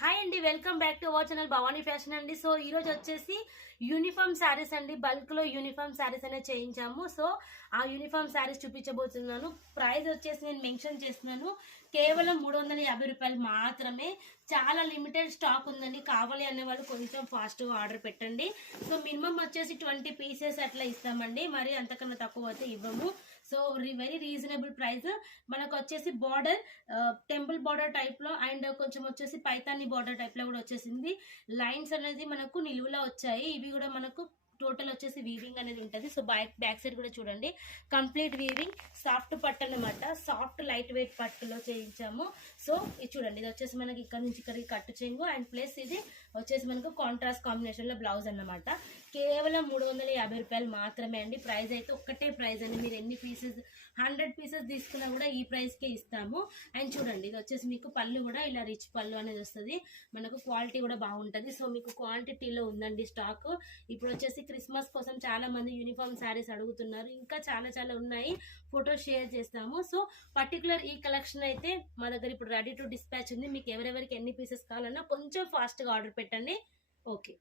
Hi అండి, welcome back to our channel Bhavani fashion అండి. So ఈ రోజు వచ్చేసి యూనిఫామ్ శారీస్ అండి, బల్క్ లో యూనిఫామ్ శారీస్ అనేది చేయించాము. సో ఆ యూనిఫామ్ శారీస్ చూపించబోతున్నాను. ప్రైస్ వచ్చేసి నేను మెన్షన్ చేస్తున్నాను, కేవలం 350 రూపాయలు మాత్రమే. చాలా లిమిటెడ్ స్టాక్ ఉందండి, కావాలి అనే వాళ్ళు కొంచెం ఫాస్ట్గా ఆర్డర్ పెట్టండి. సో మినిమం వచ్చేసి 20 పీసెస్ అట్లా ఇస్తామండి, మరి అంతకన్నా తక్కువ అయితే ఇవ్వము. So very reasonable price. మనకు వచ్చేసి బార్డర్ టెంపుల్ బార్డర్ టైప్ లో అండ్ కొంచెం వచ్చేసి పైతాని బార్డర్ టైప్ లో కూడా వచ్చేసింది. లైన్స్ అనేది మనకు నిలువులో వచ్చాయి. ఇవి కూడా మనకు టోటల్ వచ్చేసి వీవింగ్ అనేది ఉంటుంది. సో బ్యాక్ సైడ్ కూడా చూడండి, కంప్లీట్ వీవింగ్, సాఫ్ట్ పట్టు అనమాట. సాఫ్ట్ లైట్ వెయిట్ పట్టులో చేయించాము. సో ఇది చూడండి, ఇది వచ్చేసి మనకి ఇక్కడ నుంచి ఇక్కడికి కట్టు చెంగు అండ్ ప్లస్ ఇది వచ్చేసి మనకు కాంట్రాస్ట్ కాంబినేషన్ లో బ్లౌజ్ అన్నమాట. కేవలం 350 రూపాయలు మాత్రమే అండి. ప్రైస్ అయితే ఒక్కటే ప్రైస్ అండి. మీరు ఎన్ని పీసెస్ 100 పీసెస్ తీసుకున్నా కూడా ఈ ప్రైస్ కే ఇస్తాము. అండ్ చూడండి, ఇది వచ్చేసి మీకు పళ్ళు కూడా ఇలా రిచ్ పళ్ళు అనేది వస్తుంది. మనకు క్వాలిటీ కూడా బాగుంటుంది. సో మీకు క్వాంటిటీలో ఉందండి స్టాక్. ఇప్పుడు వచ్చేసి క్రిస్మస్ కోసం చాలా మంది యూనిఫామ్ శారీస్ అడుగుతున్నారు. ఇంకా చాలా చాలా ఉన్నాయి, ఫోటో షేర్ చేస్తాము. సో పర్టికులర్ ఈ కలెక్షన్ అయితే మా దగ్గర ఇప్పుడు రెడీ టు డిస్పాచ్ ఉంది. మీకు ఎవరెవరికి ఎన్ని పీసెస్ కావాలన్నా కొంచెం ఫాస్ట్గా ఆర్డర్ పెట్టండి. ఓకే.